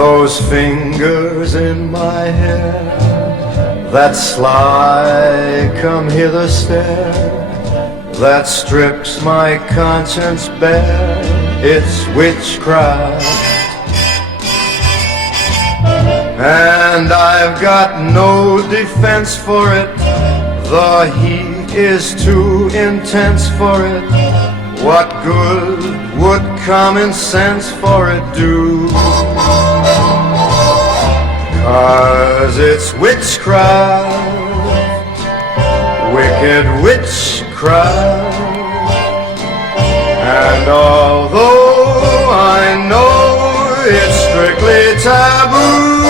Those fingers in my hair, that sly come hither stare, that strips my conscience bare, it's witchcraft. And I've got no defense for it, the heat is too intense for it. What good would common sense for it do? 'Cause it's witchcraft, wicked witchcraft. And although I know it's strictly taboo,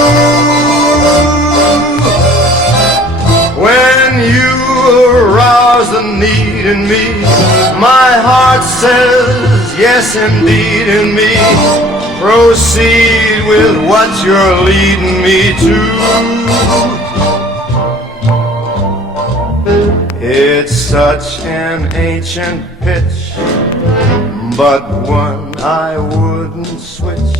when you arouse the need in me, my heart says yes indeed in me. Proceed with what you're leading me to. It's such an ancient pitch, but one I wouldn't switch,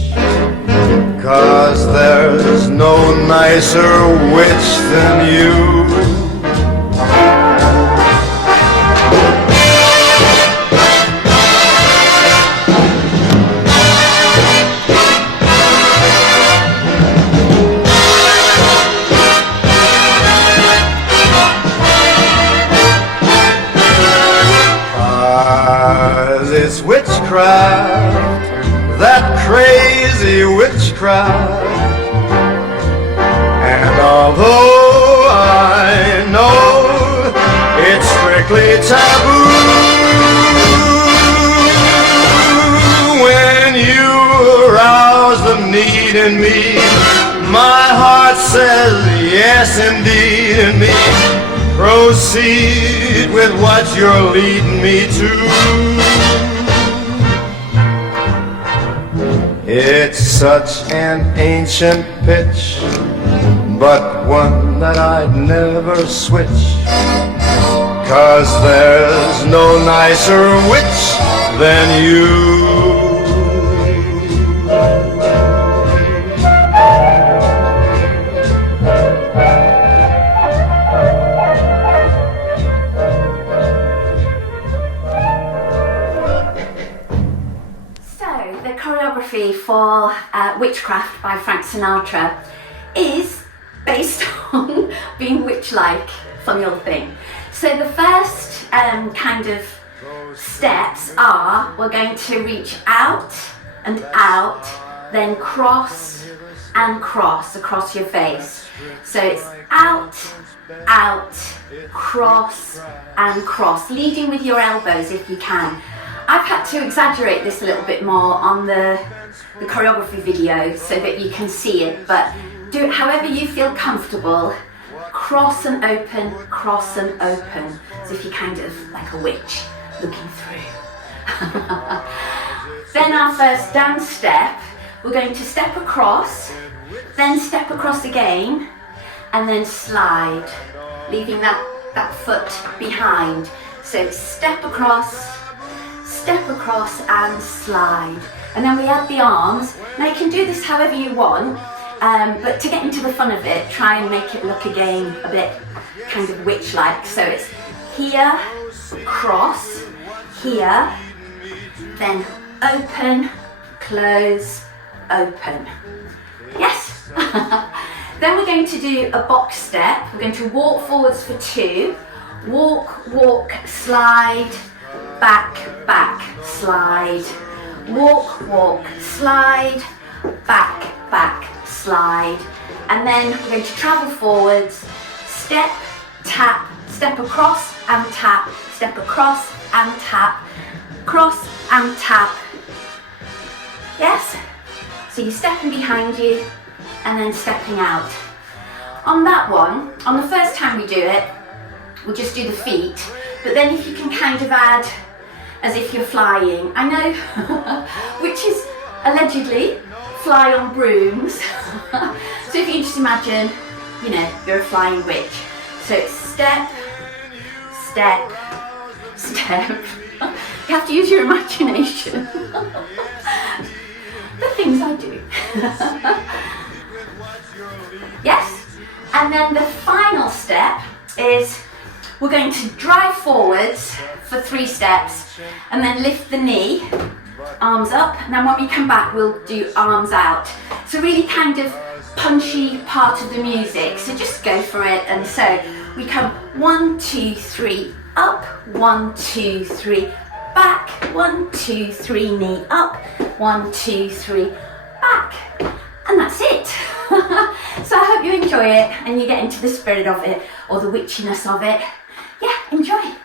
'cause there's no nicer witch than you. It's witchcraft, that crazy witchcraft. And although I know it's strictly taboo, when you arouse the need in me, my heart says yes indeed in me. Proceed with what you're leading me to. It's such an ancient pitch, but one that I'd never switch, 'cause there's no nicer witch than you. For Witchcraft by Frank Sinatra is based on being witch-like, funny old thing. So the first kind of steps are, we're going to reach out and out, then cross and cross across your face. So it's out, out, cross and cross, leading with your elbows if you can. I've had to exaggerate this a little bit more on the choreography video so that you can see it, but do it however you feel comfortable. Cross and open, cross and open, as if you're kind of like a witch looking through. Then our first dance step, we're going to step across, then step across again, and then slide, leaving that foot behind. So step across and slide. And then we add the arms. Now you can do this however you want, but to get into the fun of it, try and make it look again a bit kind of witch-like. So it's here, cross, here, then open, close, open. Yes? Then we're going to do a box step. We're going to walk forwards for 2, walk, walk, slide, back, back, slide. Walk, walk, slide, back, back, slide. And then we're going to travel forwards, step, tap, step across and tap, step across and tap, cross and tap. Yes? So you're stepping behind you and then stepping out. On that one, on the first time we do it, we'll just do the feet, but then if you can kind of add as if you're flying. I know witches allegedly fly on brooms. So if you just imagine, you know, you're a flying witch. So it's step, step, step. You have to use your imagination. the things I do. Yes, and then the final step is we're going to drive forwards for 3 steps and then lift the knee, arms up, and then when we come back we'll do arms out. It's a really kind of punchy part of the music, so just go for it. And so we come 1, 2, 3, up, 1, 2, 3, back, 1, 2, 3, knee up, 1, 2, 3, back, and that's it. So I hope you enjoy it and you get into the spirit of it, or the witchiness of it. Yeah, enjoy.